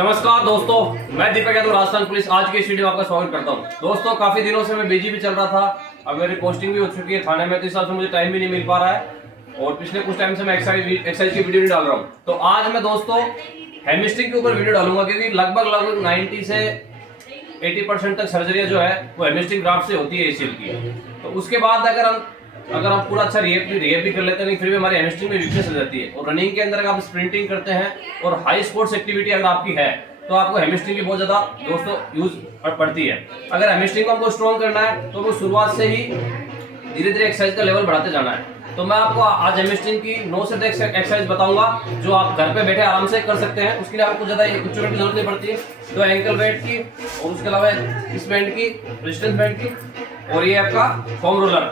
नमस्कार दोस्तों, मैं दीपक यादव राजस्थान पुलिस। आज की इस वीडियो में आपका स्वागत करता हूं। दोस्तों, काफी दिनों से मैं बिजी भी चल रहा था। अब मेरी पोस्टिंग भी हो चुकी है थाने में, तो इस हिसाब से मुझे टाइम भी नहीं मिल पा रहा है और पिछले कुछ टाइम से मैं एक्सरसाइज की वीडियो नहीं डाल रहा हूं। तो आज मैं दोस्तों हेमिस्ट्रिक के ऊपर वीडियो डालूंगा, क्योंकि लगभग 90 से 80% तक सर्जरी जो है वो हेमिस्ट्रिक ग्राफ्ट से होती है एसीएल की। तो उसके बाद अगर हम पूरा अच्छा रिहेब भी कर लेते हैं, नहीं फिर भी हमारी हेमिस्ट्रिक में वीकनेस हो जाती है। और रनिंग के अंदर अगर आप स्प्रिंटिंग करते हैं और हाई स्पोर्ट्स एक्टिविटी अगर आपकी है, तो आपको हेमिस्ट्रिक की बहुत ज्यादा दोस्तों यूज पड़ती है। अगर हेमिस्ट्रिक को हमको स्ट्रॉन्ग करना है तो वो शुरुआत से ही धीरे धीरे एक्सरसाइज का लेवल बढ़ाते जाना है। तो मैं आपको आज हेमिस्ट्रिक की 9 से 10 एक्सरसाइज बताऊंगा, जो आप घर पे बैठे आराम से कर सकते हैं। उसके लिए आपको ज्यादा इक्विपमेंट की जरूरत नहीं पड़ती है। तो एंकल वेट की और उसके अलावा इस बैंड की, रेजिस्टेंस बैंड की और ये आपका फोम रोलर,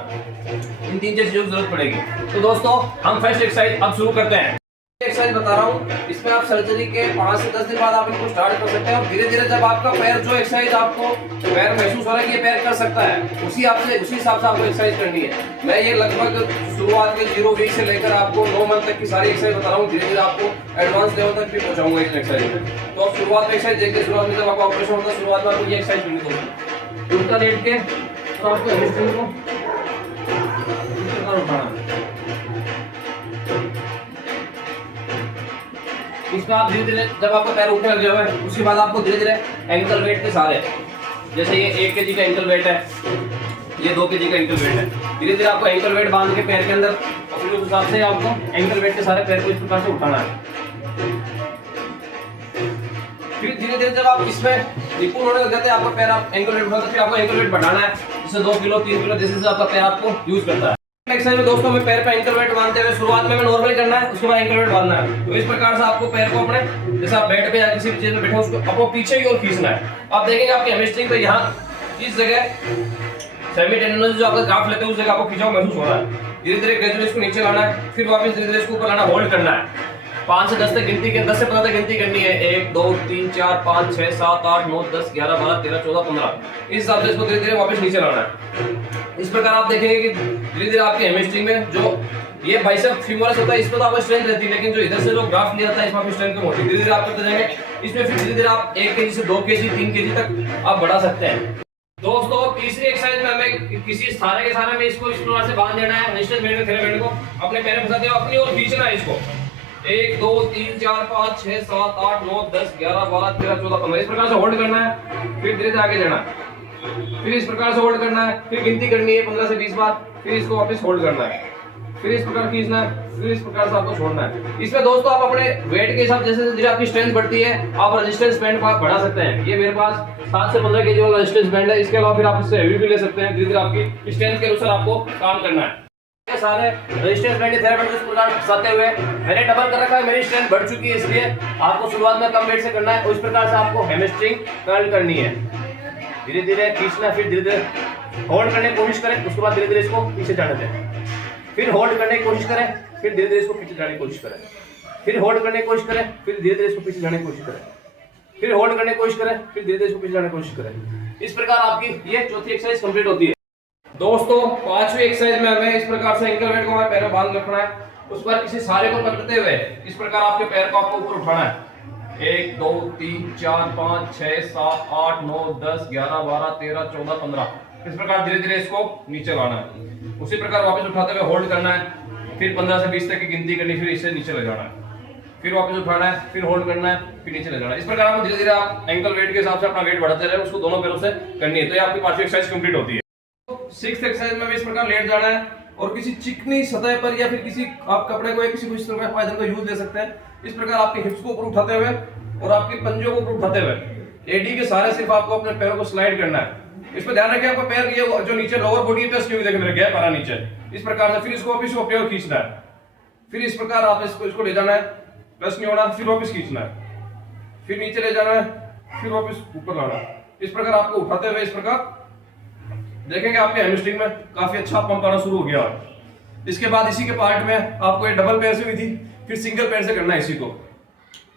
इन 3 चीजों की जरूरत पड़ेगी। तो दोस्तों हम फर्स्ट एक्सरसाइज अब शुरू करते हैं। एक्सरसाइज बता रहा हूँ, इसमें आप सर्जरी के 5 से 10 दिन बाद आप इनको स्टार्ट कर सकते हैं। और धीरे धीरे जब आपका पैर, जो एक्सरसाइज आपको पैर महसूस हो रहा है कि ये पैर कर सकता है, उसी हिसाब से आपको एक्सरसाइज करनी है। मैं ये लगभग शुरुआत के 0 वीक से लेकर आपको 9 मंथ तक की सारी एक्सरसाइज बता रहा हूँ। धीरे धीरे आपको एडवांस लेवल तक भी पहुंचाऊंगा इस एक्सरसाइज में। तो आप शुरुआत में एक्सरसाइज देखिए, शुरुआत में जब आपका ऑपरेशन होता है, शुरुआत में आपको ये एक्सरसाइज करनी होगी। उल्टा लेट के तो आपको हेमिस्ट्रिक को उठाना, इसमें आप धीरे धीरे जब आपका पैर उठने लग जाए, उसके बाद आपको धीरे धीरे एंकल वेट के सहारे, जैसे ये 1 kg का एंकल वेट है, ये 2 kg का एंकल वेट है, धीरे धीरे आपको एंकल वेट बांध के पैर के अंदर, और फिर उस हिसाब से आपको एंकल वेट के सहारे पैर को इस प्रकार से उठाना है। फिर धीरे धीरे जब आप इसमें निपुण होने लग जाते हैं, आपका पैर आप एंकल वेट उठाते, फिर आपको एंकल वेट बढ़ाना है, जैसे 2 किलो 3 किलो जैसे से आपका पैर आपको यूज करता है। एक्सरसाइज में दोस्तों में पैर पे एंकल वेट बांधते हुए शुरुआत में नॉर्मली करना है, उसके बाद एंकल वेट बांधना है। तो इस प्रकार से आपको पैर को अपने, जैसे आप बेड पे या किसी भी चीज में बैठे हो, उसको आपको पीछे की ओर खींचना है। आप देखेंगे आपकी हेमिस्ट्रिक पे यहाँ इस जगह सेमीटेंडिनोस जो आपका ग्राफ लेते हैं उस जगह आपको खिंचाव महसूस हो रहा है। धीरे धीरे ग्रेजुअली इसको नीचे लाना है, फिर वापस धीरे धीरे इसको ऊपर लाना, होल्ड करना है। 5 से 10 तक गिनती के 10 से 15 तक गिनती करनी है। 1 2 3 4 5 6 7 8 9 10 11 12 13 14 15, इस हिसाब से इसको धीरे धीरे वापस नीचे लाना है। इस प्रकार आप देखेंगे कि धीरे धीरे आपके हेमिस्ट्रिक में जो ये बाइसेप फीमोरस होता है, इसमें तो आपको स्ट्रेंथ रहती है, लेकिन जो इधर से जो ग्राफ लिया जाता है इसमें आपकी स्ट्रेंथ कम होती है। धीरे धीरे आप करते जाएंगे इसमें, फिर धीरे धीरे आप 1 kg से 2 kg 3 kg तक आप बढ़ा सकते हैं। दोस्तों तीसरी एक्सरसाइज में हमें किसी सहारे के सहारे में इसको इस प्रकार से बांध देना है। रेजिस्टेंस बैंड में थेरेबैंड को अपने पैर में फंसाते हुए अपनी ओर खींचना है इसको। 1 2 3 4 5 6 7 8 9 10 11 12 13 14 15, इस प्रकार से होल्ड करना है। फिर धीरे धीरे आगे जाना, फिर इस प्रकार से होल्ड करना है, फिर गिनती करनी है 15 से 20 बार, फिर इसको वापस होल्ड करना है, फिर इस प्रकार खींचना है, फिर इस प्रकार से आपको छोड़ना है। इसमें दोस्तों आप अपने वेट के हिसाब, जैसे धीरे आपकी स्ट्रेंथ बढ़ती है, आप रेजिस्टेंस बैंड को आप बढ़ा सकते हैं। ये मेरे पास 7 से 15 kg वाला रेजिस्टेंस बैंड है। इसके अलावा फिर आप इससे हेवी भी ले सकते हैं। धीरे धीरे आपकी स्ट्रेंथ के अनुसार आपको काम करना है। सारे रेजिस्टेंस बैंड थेरेबैंड को इस प्रकार फंसाते हुए मैंने डबल कर रखा है, मेरी स्ट्रेंथ बढ़ चुकी है, इसलिए आपको शुरुआत में कम वेट से करना है। उस प्रकार से आपको हेमिस्ट्रिक कर्ल करनी है। धीरे धीरे खींचना, फिर धीरे धीरे होल्ड करने की कोशिश करें, उसके बाद धीरे धीरे इसको पीछे जाने दें, फिर होल्ड करने की कोशिश करें, फिर धीरे धीरे इसको पीछे जाने की कोशिश करें, फिर होल्ड करने की कोशिश करें, फिर धीरे धीरे इसको पीछे जाने की कोशिश करें, फिर होल्ड करने की कोशिश करें, फिर धीरे धीरे इसको पीछे जाने की कोशिश करें। इस प्रकार आपकी ये चौथी एक्सरसाइज कंप्लीट होती है। दोस्तों 5वीं एक्सरसाइज में हमें इस प्रकार से एंकल वेट को हमारे पैर में बांध रखना है। उस पर किसी सहारे को पकड़ते हुए इस प्रकार आपके पैर को आपको ऊपर उठाना है। 1 2 3 4 5 6 7 8 9 10 11 12 13 14 15, इस प्रकार धीरे धीरे इसको नीचे लाना है। उसी प्रकार वापस उठाते हुए होल्ड करना है, फिर 15 से 20 तक की गिनती करनी, फिर इसे नीचे ले जाना है, फिर वापस उठाना है, फिर होल्ड करना है, फिर नीचे ले जाना है। इस प्रकार आपको धीरे धीरे आप एंकल वेट के हिसाब से अपना वेट बढ़ाते रहे, उसको दोनों पैरों से करनी है। तो ये आपकी 5वीं एक्सरसाइज कंप्लीट होती है। 6th एक्सरसाइज में भी इस प्रकार लेट जाना है और किसी चिकनी सतह पर या फिर किसी आप कपड़े को या किसी इस तरह का का यूज ले सकते हैं। इस प्रकार आपके हिप्स को ऊपर उठाते हुए और आपके पंजों को ऊपर उठाते हुए एडी के सहारे सिर्फ आपको अपने पैरों को स्लाइड करना है। इसमें ध्यान रखें आपका पैर ये जो नीचे लोअर बॉडी है टच नहीं हुई, देखिए मेरा गैप आ रहा नीचे, इस प्रकार से। फिर इसको वापस अपने ओर खींचना है, फिर इस प्रकार आप इसको ले जाना है, टच नहीं होना, फिर वापस खींचना है, फिर नीचे ले जाना है, फिर वापस ऊपर लाना है। इस प्रकार आपको उठाते हुए इस प्रकार देखेंगे आपके हेमिस्ट्रिक में काफी अच्छा पंप आना शुरू हो गया। इसके बाद इसी के पार्ट में आपको ये डबल पैर से हुई थी, फिर सिंगल पैर से करना है। इसी को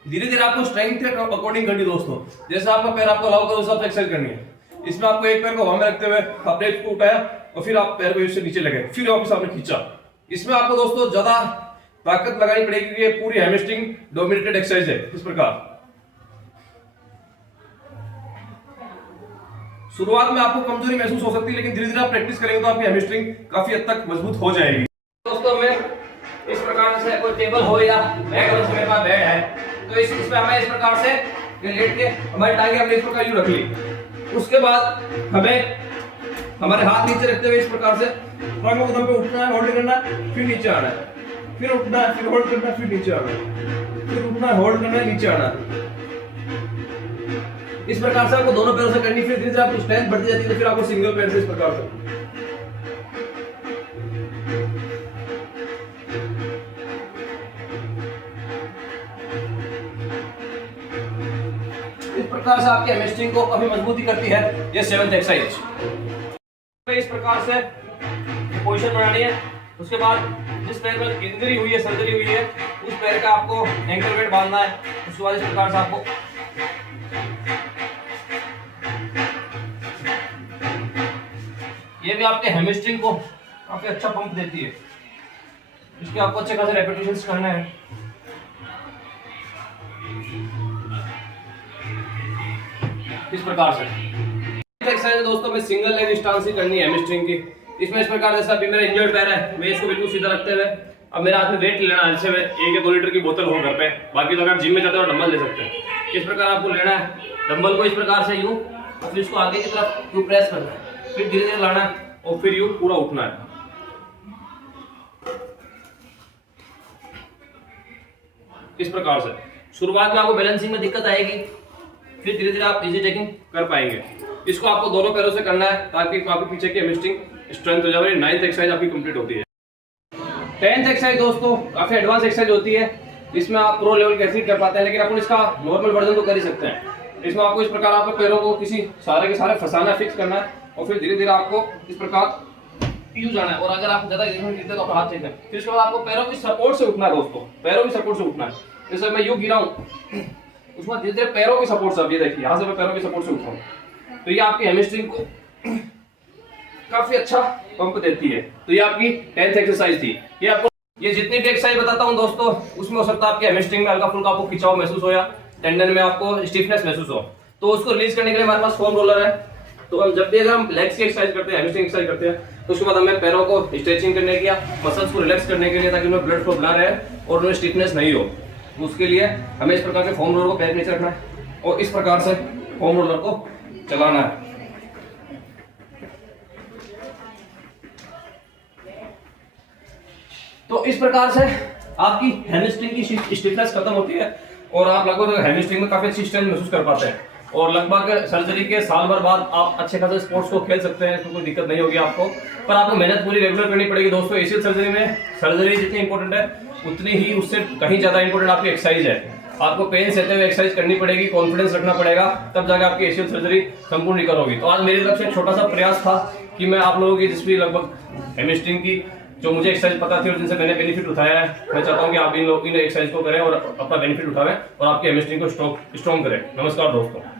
धीरे धीरे आपको स्ट्रेंथ के अकॉर्डिंग करनी दोस्तों, जैसे आपका पैर आपको अलाउ करो सब एक्सरसाइज करनी है। इसमें आपको एक पैर को हवा में रखते हुए आपने इसको उठाया और फिर आप पैर को इससे नीचे लगे, फिर वापस आपने खींचा। इसमें आपको दोस्तों ज्यादा ताकत लगानी पड़ेगी, ये पूरी हैमस्ट्रिंग डोमिनेटेड एक्सरसाइज है। इस प्रकार शुरुआत में आपको कमजोरी महसूस हो सकती है, लेकिन धीरे धीरे आप प्रैक्टिस करेंगे तो आपकी हैमस्ट्रिंग काफी हद तक मजबूत हो जाएगी। दोस्तों मैं इस प्रकार से कोई टेबल हो या बैग हो, मेरे पास बेड है, तो इसमें हमें इस प्रकार से लेट के हमारी टांगे हमने इस प्रकार यूं रख ली। उसके बाद हमें हमारे हाथ नीचे रखते हुए इस प्रकार से टांगों को दम पे उठना है, होल्ड करना है, फिर नीचे आना है, फिर उठना है, फिर होल्ड करना है, फिर नीचे आना है, फिर उठना है, होल्ड करना है, नीचे आना है। इस प्रकार से आपको दोनों पैरों से करनी, फिर धीरे धीरे आपकी स्ट्रेंथ बढ़ती जाती है, तो फिर आपको सिंगल पैर से इस प्रकार से इस प्रकार से आपके हैमस्ट्रिंग को काफी मजबूती करती है। ये 7th एक्सरसाइज। इस प्रकार से पोजीशन बनानी है। उसके बाद जिस पैर में इंजरी हुई है, सर्जरी हुई है, उस पैर का आपको एंकल वेट बांधना है। उसके बाद इस प्रकार से आपको ये भी आपके हैमस्ट्रिंग को काफी अच्छा पंप देती है। इसके आपको अच्छे खासे रेपिटेशंस करने हैं। इस प्रकार से एक्सरसाइज दोस्तों में सिंगल लेग स्टांस ही करनी है हैमस्ट्रिंग की। इसमें इस प्रकार जैसा अभी मेरा इंजर्ड पैर है, मैं इसको बिल्कुल सीधा रखते हुए अब मेरे हाथ में वेट लेना है। जैसे 1 या 2 लीटर की बोतल हो घर पे, बाकी तो अगर आप जिम में जाते हो डंबल ले सकते हैं। इस प्रकार आपको लेना है डंबल को, इस प्रकार से यूं, फिर इसको आगे की तरफ यूं प्रेस करना है, फिर धीरे धीरे लाना है और फिर यूं पूरा उठना है। इस प्रकार से शुरुआत में आपको बैलेंसिंग में दिक्कत आएगी, फिर धीरे धीरे आप इजी टेकिंग कर पाएंगे। इसको आपको दोनों पैरों से करना है ताकि आपके पीछे की हैमस्ट्रिंग स्ट्रेंथ हो जाए। 9th एक्सरसाइज आपकी कंप्लीट होती है। 10th एक्सरसाइज दोस्तों काफी एडवांस एक्सरसाइज होती है। इसमें आप प्रो लेवल कैसे कर पाते हैं, लेकिन अपन इसका नॉर्मल वर्जन तो कर ही सकते हैं। इसमें आपको इस प्रकार आपके पैरों को किसी सारे के सारे फंसाना, फिक्स करना है और फिर धीरे धीरे आपको इस प्रकार यूं जाना है। और अगर आप ज्यादा गिरते तो हाथ चेंज है। फिर उसके बाद आपको पैरों की सपोर्ट से उठना है दोस्तों, पैरों की सपोर्ट से उठना है। जैसे मैं यूं गिरा हूं, उसके बाद धीरे धीरे पैरों की सपोर्ट से, ये देखिए यहाँ से मैं पैरों की सपोर्ट से उठा हूं, तो ये आपकी हैमस्ट्रिंग को काफी अच्छा पंप देती है। तो ये आपकी 10th एक्सरसाइज थी। ये जितनी भी एक्सरसाइज बताता हूँ दोस्तों, उसमें हो सकता है आपकी हैमस्ट्रिंग में हल्का फुल्का आपको खिंचाव महसूस हो या टेंडन में आपको स्टिफनेस महसूस हो, तो उसको रिलीज करने के लिए हमारे पास फोम रोलर है। तो हम जब भी अगर हम लेग्स की एक्सरसाइज करते हैं, हैमस्ट्रिंग एक्सरसाइज करते हैं, तो उसके बाद हमें पैरों को स्ट्रेचिंग करने की या मसल्स को रिलैक्स करने के लिए, ताकि उनमें ब्लड फ्लो बना रहे और उनमें स्टिफनेस नहीं हो, उसके लिए हमें इस प्रकार के फोम रोलर को पैर नीचे रखना है और इस प्रकार से फोम रोलर को चलाना है। तो इस प्रकार से आपकी हैमस्ट्रिंग की स्टिफनेस खत्म होती है और आप लगभग हैमस्ट्रिंग में काफी अच्छी स्ट्रेंथ महसूस कर पाते हैं। और लगभग सर्जरी के साल भर बाद आप अच्छे खासे स्पोर्ट्स को खेल सकते हैं, तो कोई दिक्कत नहीं होगी आपको। पर आपको मेहनत पूरी रेगुलर करनी पड़ेगी दोस्तों। एसीएल सर्जरी में सर्जरी जितनी इंपॉर्टेंट है, उतनी ही उससे कहीं ज्यादा इंपॉर्टेंट आपकी एक्सरसाइज है। आपको पेन सहते हुए एक्सरसाइज करनी पड़ेगी, कॉन्फिडेंस रखना पड़ेगा, तब जाकर आपकी एसीएल सर्जरी संपूर्ण रिकवर होगी। तो आज मेरी तरफ से एक छोटा सा प्रयास था कि मैं आप लोगों की जिस भी लगभग हैमस्ट्रिंग की जो मुझे एक्सरसाइज पता थी और जिनसे मैंने बेनिफिट उठाया है, मैं चाहता हूं कि आप इन एक्सरसाइज को करें और अपना बेनिफिट उठाएं और आपकी हैमस्ट्रिंग को स्ट्रॉन्ग करें। नमस्कार दोस्तों।